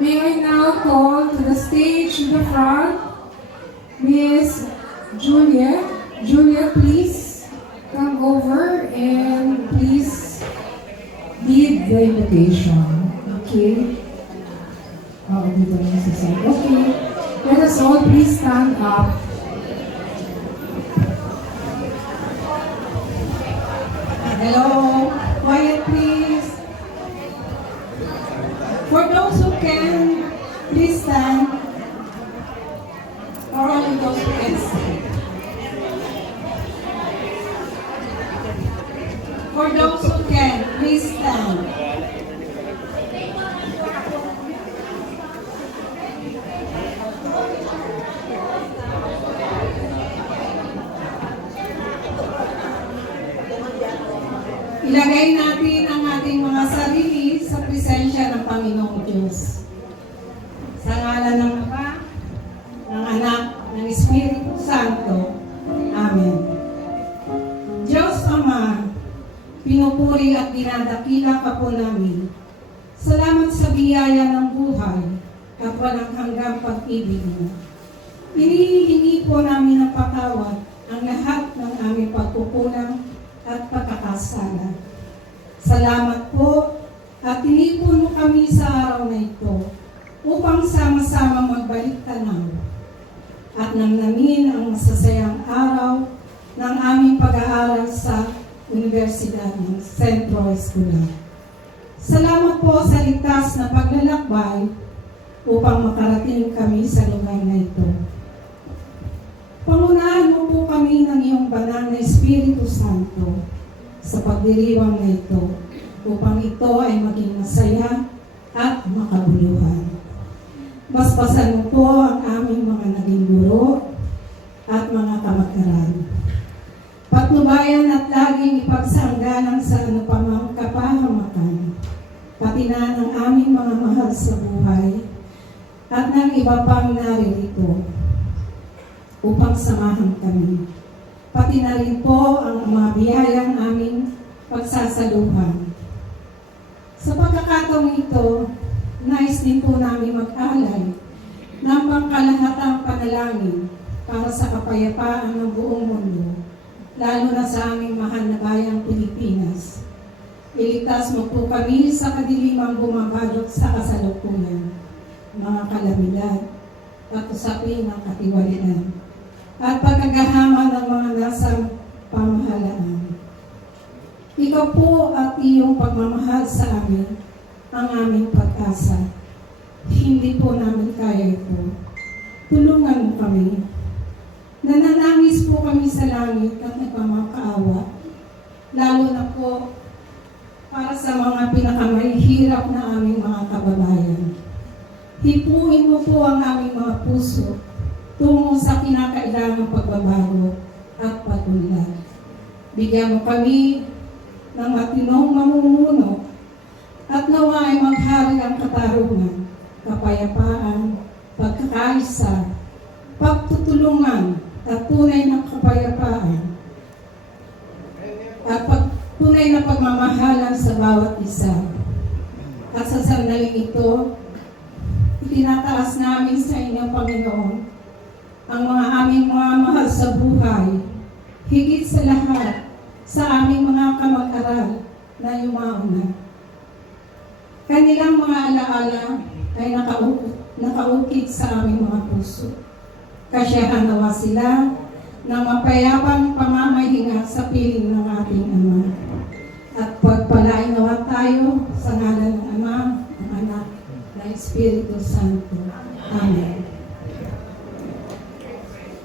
May I now call to the stage in the front, Miss Julia. Julia, please come over and please lead the invocation. Okay? Oh, dito na sa side. Okay. Let us all please stand up. Hello, quiet please. For those who can, please stand. For only those who can stand. For those who can, please stand. Ilagay natin ang ating mga sarili sa presensya ng Panginoong Diyos. Sa ngalan ng Ama, ng Anak, ng Espiritu Santo. Amen. Diyos Ama, pinupuri at dinadakila ka po namin. Salamat sa biyaya ng buhay at walang hanggang pag-ibig mo. Hinihingi po namin ng patawad ang lahat ng aming pagkukulang at pagkakasala. Salamat po at tinipon mo kami sa araw na ito upang sama-sama magbalik tanaw at namnamin ang masasayang araw ng aming pag-aaral sa Universidad ng Centro Escolar. Salamat po sa ligtas na paglalakbay upang makarating kami sa lugar na ito. Pangunahan mo po kami ng iyong banal na Espiritu Santo sa pagdiriwang na ito upang ito ay maging masaya at makabuluhan. Basbasan mo po ang aming mga naging guro at mga kamag-aral. Patnubayan at laging ipagsanggalang sa anumang kapahamakan, pati na ng aming mga mahal sa buhay at ng iba pang naririto upang samahan kami. Pati na rin po ang mga biyayang aming pagsasaluhan. Sa pagkakataong ito, nais din po namin mag-alay ng pangkalahatang panalangin para sa kapayapaan ng buong mundo, lalo na sa aming mahal na bayang Pilipinas. Iligtas mo po kami sa kadilimang bumabagok sa kasalukuyan, mga kalamidad at usapin ng katiwalian at pagkagahama ng mga nasa pamahalaan. Ikaw po at iyong pagmamahal sa amin ang aming pag-asa. Hindi po namin kaya ito. Tulungan mo kami. Nananangis po kami sa langit at nagmamakaawa, lalo na po para sa mga pinakamahihirap na aming mga kababayan. Hipuin mo po ang aming mga puso tungo sa kinakailangang pagbabago at pag-unlad. Bigyan mo kami ng matinong mamumuno at nawa ay maghari ang katarungan, kapayapaan, pagkakaisa, pagtutulungan at tunay na kapayapaan at tunay na pagmamahalan sa bawat isa. At sa sandaling ito, itinataas namin sa inyo, Panginoon, ang mga aming mga mahal sa buhay, higit sa lahat sa aming mga kamag-aral na yumauna. Kanilang mga alaala ay nakaukit sa aming mga puso. Kasiyahan nawa sila ng mapayapang pamamahinga sa piling ng ating Ama. At pagpalain nawa tayo sa ngalan ng Ama, ng Anak, ng Espiritu Santo. Amen.